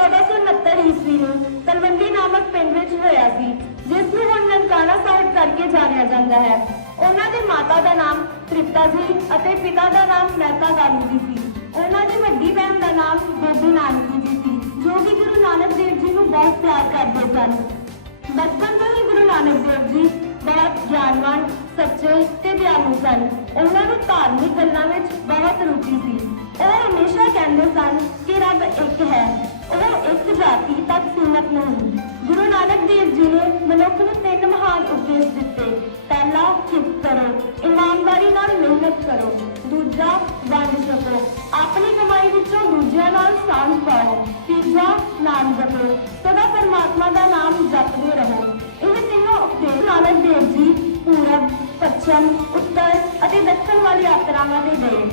1469 ਈਸਵੀ ਨੂੰ ਤਲਵੰਡੀ ਨਾਮਕ ਪਿੰਡ ਵਿੱਚ ਹੋਇਆ ਸੀ, ਜਿਸ ਨੂੰ ਹੁਣ ਨਨਕਾਣਾ ਸਾਹਿਬ ਕਰਕੇ ਜਾਣਿਆ ਜਾਂਦਾ ਹੈ। ਉਹਨਾਂ ਦੇ ਮਾਤਾ ਦਾ ਨਾਮ ਤ੍ਰਿਪਤਾ ਜੀ ਅਤੇ ਪਿਤਾ ਦਾ ਨਾਮ ਮਹਿਤਾ ਕਾਲੂ ਜੀ ਸੀ। ਉਹਨਾਂ ਦੀ ਵੱਡੀ ਭੈਣ ਦਾ ਨਾਮ ਬੇਬੀ ਨਾਨਕੀ ਜੀ ਸੀ, ਜੋ ਕਿ ਗੁਰੂ ਨਾਨਕ ਦੇਵ ਜੀ ਨੂੰ ਬਹੁਤ ਪਿਆਰ ਕਰਦੇ ਸਨ। ਬਚਪਨ ਤੋਂ ਹੀ ਗੁਰੂ ਨਾਨਕ ਦੇਵ ਜੀ ਬਹੁਤ ਗਿਆਨਵਾਨ, ਸੱਚੇ ਤੇ ਦਿਆਲੂ ਸਨ। ਉਹਨਾਂ ਨੂੰ ਧਾਰਮਿਕ ਗੱਲਾਂ ਵਿੱਚ ਬਹੁਤ ਰੁਚੀ ਸੀ। ਉਹ ਹਮੇਸ਼ਾ ਕਹਿੰਦੇ ਸਨ ਕਿ ਰੱਬ ਇੱਕ ਹੈ। ਉਹ ਇੱਕ ਜਾਤੀ ਤੱਕ ਸੀਮਤ ਨਹੀਂ। ਗੁਰੂ ਨਾਨਕ ਦੇਵ ਜੀ ਨੇ ਮਨੁੱਖ ਨੂੰ ਤਿੰਨ ਮਹਾਨ ਉਪਦੇਸ਼ ਦਿੱਤੇ। ਪਹਿਲਾ, ਚੁੱਪ ਕਰੋ। ਇਮਾਨਦਾਰੀ ਨਾਲ ਮਿਹਨਤ ਕਰੋ। ਦੂਜਾ, ਵੰਡ ਸਕੋ। ਆਪਣੀ ਕਮਾਈ ਵਿੱਚੋਂ ਦੂਜਿਆਂ ਨਾਲ ਸਾਂਝ ਪਾਓ। ਤੀਜਾ, ਨਾਮ ਜਪੋ। ਸਦਾ ਪਰਮਾਤਮਾ ਦਾ ਨਾਮ ਜਪਦੇ ਰਹੋ। ਇਹ ਤਿੰਨੋਂ ਉਪਦੇਸ਼ ਨਾਨਕ ਦੇਵ ਜੀ, ਪੂਰਬ, ਪੱਛਮ, ਉੱਤਰ ਅਤੇ ਦੱਖਣ ਵਾਲੀ ਯਾਤਰਾਵਾਂ ਤੇ ਗਏ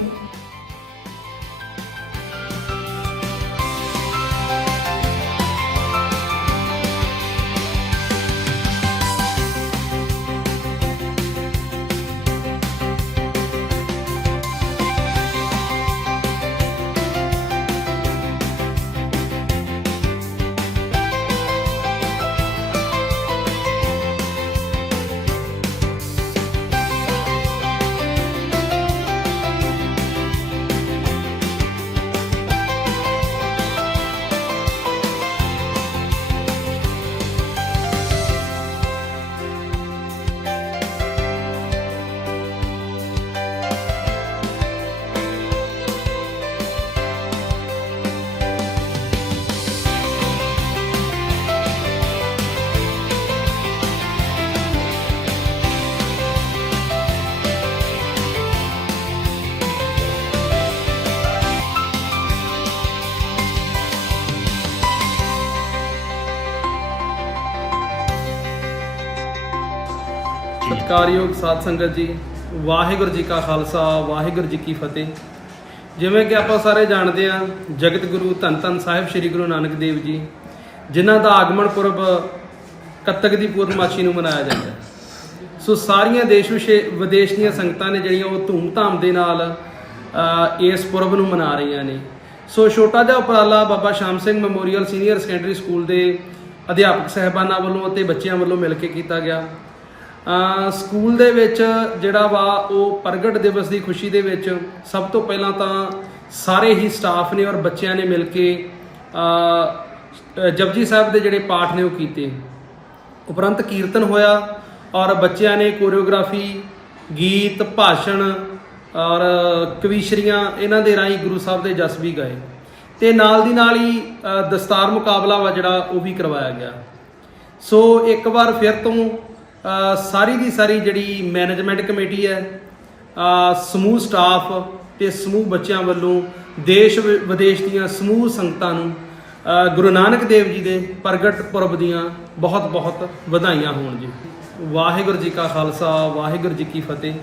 ਸਤਿਕਾਰਯੋਗ ਸਾਧ ਸੰਗਤ ਜੀ, ਵਾਹਿਗੁਰੂ ਜੀ ਕਾ ਖਾਲਸਾ, ਵਾਹਿਗੁਰੂ ਜੀ ਕੀ ਫਤਿਹ। ਜਿਵੇਂ ਕਿ ਆਪਾਂ ਸਾਰੇ ਜਾਣਦੇ ਹਾਂ, ਜਗਤ ਗੁਰੂ ਧੰਨ ਧੰਨ ਸਾਹਿਬ ਸ੍ਰੀ ਗੁਰੂ ਨਾਨਕ ਦੇਵ ਜੀ, ਜਿਨ੍ਹਾਂ ਦਾ ਆਗਮਨ ਪੁਰਬ ਕੱਤਕ ਦੀ ਪੂਰਨਮਾਸ਼ੀ ਨੂੰ ਮਨਾਇਆ ਜਾਂਦਾ ਹੈ। ਸੋ ਸਾਰੀਆਂ ਦੇਸ਼ ਵਿਸ਼ੇ, ਵਿਦੇਸ਼ ਦੀਆਂ ਸੰਗਤਾਂ ਨੇ ਜਿਹੜੀਆਂ ਉਹ ਧੂਮ-ਧਾਮ ਦੇ ਨਾਲ ਇਸ ਪੁਰਬ ਨੂੰ ਮਨਾ ਰਹੀਆਂ ਨੇ। ਸੋ ਛੋਟਾ ਜਿਹਾ ਉਪਰਾਲਾ Baba Sham Singh memorial senior secondary school ਦੇ ਅਧਿਆਪਕ ਸਹਿਬਾਨਾਂ ਵੱਲੋਂ ਅਤੇ ਬੱਚਿਆਂ ਵੱਲੋਂ ਮਿਲ ਕੇ ਕੀਤਾ ਗਿਆ। ਸਕੂਲ ਦੇ ਵਿੱਚ ਜਿਹੜਾ ਵਾ ਉਹ ਪ੍ਰਗਟ ਦਿਵਸ ਦੀ ਖੁਸ਼ੀ ਦੇ ਵਿੱਚ ਸਭ ਤੋਂ ਪਹਿਲਾਂ ਤਾਂ ਸਾਰੇ ਹੀ ਸਟਾਫ ਨੇ ਔਰ ਬੱਚਿਆਂ ਨੇ ਮਿਲ ਕੇ ਜਪਜੀ ਸਾਹਿਬ ਦੇ ਜਿਹੜੇ ਪਾਠ ਨੇ ਉਹ ਕੀਤੇ। ਉਪਰੰਤ ਕੀਰਤਨ ਹੋਇਆ ਔਰ ਬੱਚਿਆਂ ਨੇ ਕੋਰੀਓਗ੍ਰਾਫੀ ਗੀਤ, ਭਾਸ਼ਣ ਔਰ ਕਵੀਸ਼ਰੀਆਂ ਇਹਨਾਂ ਦੇ ਰਾਹੀਂ ਗੁਰੂ ਸਾਹਿਬ ਦੇ ਜਸ ਵੀ ਗਏ। ਤੇ ਨਾਲ ਦੀ ਨਾਲ ਹੀ ਦਸਤਾਰ ਮੁਕਾਬਲਾ ਵਾ ਜਿਹੜਾ ਉਹ ਵੀ ਕਰਵਾਇਆ ਗਿਆ। ਸੋ ਇੱਕ ਵਾਰ ਫਿਰ ਤੋਂ ਸਾਰੀ ਦੀ ਸਾਰੀ ਜਿਹੜੀ ਮੈਨੇਜਮੈਂਟ ਕਮੇਟੀ ਹੈ ਸਮੂਹ ਸਟਾਫ ਤੇ ਸਮੂਹ ਬੱਚਿਆਂ ਵੱਲੋਂ ਦੇਸ਼ ਵਿ- ਵਿਦੇਸ਼ ਦੀਆਂ ਸਮੂਹ ਸੰਗਤਾਂ ਨੂੰ ਗੁਰੂ ਨਾਨਕ ਦੇਵ ਜੀ ਦੇ ਪ੍ਰਗਟ ਪੁਰਬ ਦੀਆਂ ਬਹੁਤ ਬਹੁਤ ਵਧਾਈਆਂ ਹੋਣ ਜੀ। ਵਾਹਿਗੁਰੂ ਜੀ ਕਾ ਖਾਲਸਾ, ਵਾਹਿਗੁਰੂ ਜੀ ਕੀ ਫਤਿਹ।